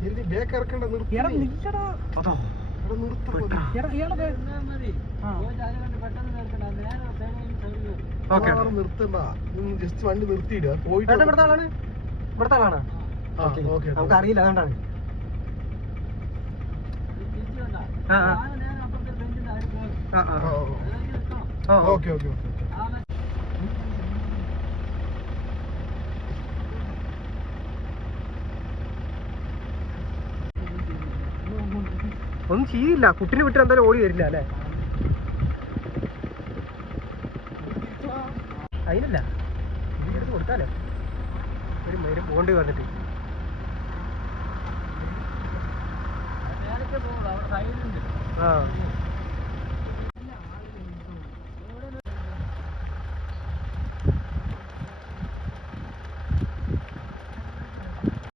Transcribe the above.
ശരി bake ഇറക്കണ്ട നിർത്തണ്ട just വണ്ടി നിർത്തിയിടുക പോയിട്ട് ഇവിടുത്തെ ആളാണ് നമുക്ക് അറിയില്ല അതുകൊണ്ടാണ് ഓക്കെ ഓക്കെ ഒന്നും ചെയ്യില്ല കുട്ടിനെ വിട്ട് എന്തായാലും ഓടി വരില്ല അല്ലേ അതിനല്ല എടുത്ത് കൊടുക്കാലോ ഒരു പോണ്ടി പറഞ്ഞിട്ട് ആ